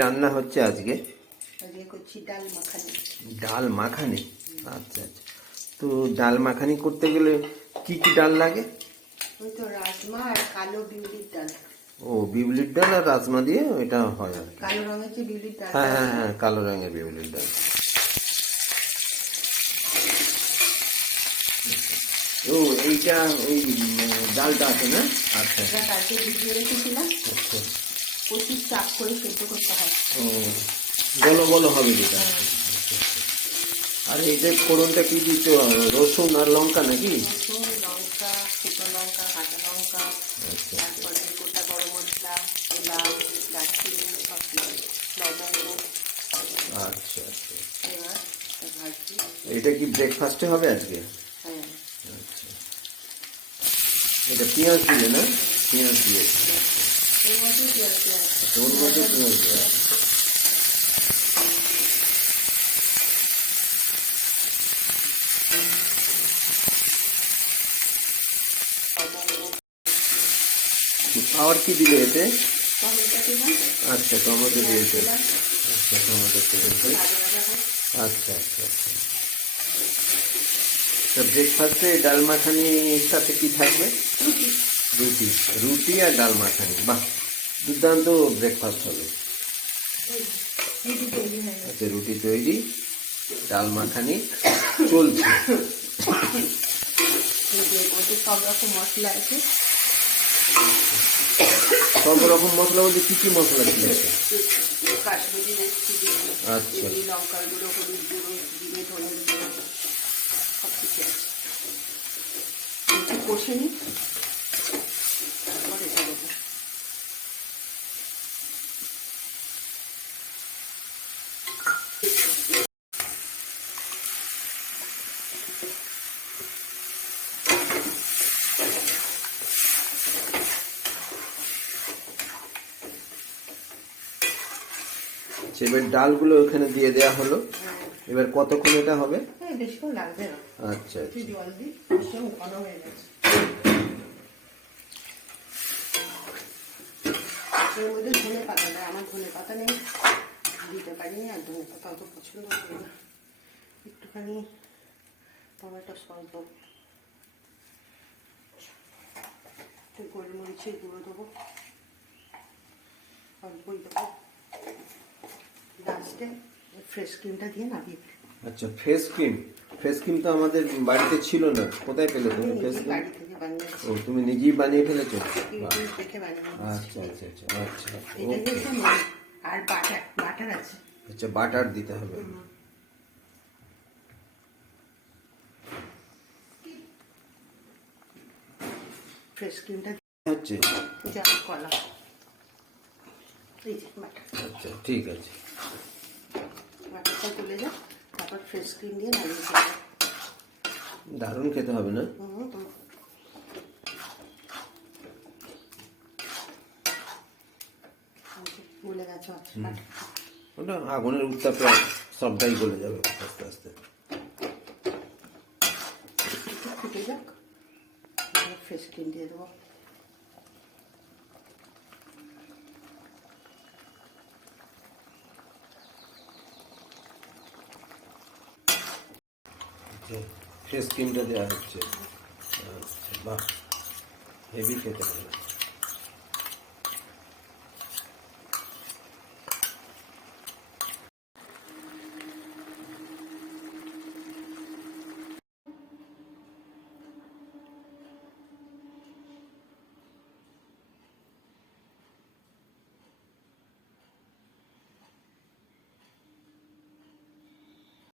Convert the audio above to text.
রান্না হচ্ছে আজকে? আজকে করছি ডাল মাখানি। ডাল মাখানি, আচ্ছা আচ্ছা। তো ডাল মাখানি করতে গেলে কি কি ডাল লাগে? ওই তো রাজমা আর কালো বিউলির ডাল। ও, বিউলির ডাল আর রাজমা দিয়ে এটা হয় আর কি। কালো রঙের যে বিউলির ডাল। হ্যাঁ হ্যাঁ হ্যাঁ, কালো রঙের বিউলির ডাল। ও, এইটা ওই ডালটা আছে না? আচ্ছা এটা কালকে ভিজিয়ে রেখেছিলাম, আচ্ছা। প্রচুর চাপ করে সেদ্ধ করতে হয়। ও, বলো বলো হবে যেটা। আর এইটা ফোড়নটা কি দিচ্ছ? রসুন আর লঙ্কা নাকি? রসুন, লঙ্কা, শুকনো লঙ্কা, কাঁচা লঙ্কা, আচ্ছা তারপরে গোটা গরম মশলা, এলাচ, দারচিনি, সব লবঙ্গ। আচ্ছা আচ্ছা। এবার ভাজছি। এটা কি ব্রেকফাস্টে হবে আজকে? হ্যাঁ, আচ্ছা। এটা পেঁয়াজ দিলে না? পেঁয়াজ দিয়েছি। এর মধ্যে পেঁয়াজ দেওয়া আছে। আচ্ছা, ওর মধ্যে পেঁয়াজ দেওয়া আছে। আর কি দিলে এতে? টমেটো দিলাম। আচ্ছা, টমেটো দিয়েছে। দিলাম। আচ্ছা, টমেটো দিয়েছে। ভাজা ভাজা হোক। আচ্ছা আচ্ছা আচ্ছা। তো ব্রেকফাস্টে ডাল মাখানির সাথে কি থাকবে? রুটি। রুটি আর ডাল মাখানি, বাহ, দুর্দান্ত ব্রেকফাস্ট হবে। রুটি তৈরি হয়ে গেছে। আচ্ছা, রুটি তৈরি, ডাল মাখানি চলছে। এই যে এর মধ্যে সব রকম মশলা আছে। সব রকম মশলা বলতে কি কি মশলা দিয়েছে? কাশ্মীরি রেড চিলি, আচ্ছা। লঙ্কার গুঁড়ো, হলুদ গুঁড়ো, জিরে ধনের গুঁড়ো, সব কিছু আছে। একটু কষে নিই, তারপরে এটা দেবো। এবার ডালগুলো ওখানে দিয়ে দেওয়া হলো। এবার কতক্ষণ এটা হবে? হ্যাঁ, বেশিক্ষণ লাগবে না। আচ্ছা একটু আচ্ছা। জল দিই, ভীষণ ঘন হয়ে গেছে। এর মধ্যে ধনে পাতা দেয়, আমার ধনে পাতা নেই, দিতে পারিনি, আর ধনে পাতা অত পছন্দ করি না। একটুখানি টমেটো সস দেবো, একটু গোলমরিচের গুঁড়ো দেবো, অল্পই দেবো, লাস্টে ফ্রেশ ক্রিমটা দিয়ে নামিয়ে দিই। আচ্ছা, ফেস ক্রিম। ফেস ক্রিম তো আমাদের বাড়িতে ছিল না, কোথায় পেলে তুমি ফেস ক্রিম? বাড়ি থেকে বানিয়েছি, ও, তুমি নিজেই বানিয়ে ফেলেছো? ইউটিউব দেখে বানিয়েছি। আচ্ছা আচ্ছা আচ্ছা আচ্ছা। এটা ওকে। দিয়েছে নুন আর বাটার, বাটার আছে। আচ্ছা, বাটার দিতে হবে। ফ্রেশ ক্রিমটা হচ্ছে। যা কলা, এই যে বাটার, আচ্ছা, ঠিক আছে। বাটারটা তুলে যাও, তারপর ফ্রেশ ক্রিম দিয়ে নামিয়ে দেবো। দারুণ খেতে হবে না? গলে গেছে। আচ্ছা, ওটা আগুনের উত্তাপে সবটাই গলে যাবে আস্তে আস্তে। একটু ফুটে যাক, ফ্রেশ ক্রিম দিয়ে দেবো। ফ্রেশ ক্রিমটা দেওয়া হচ্ছে। আচ্ছা, বাহ, হেভি খেতে হবে।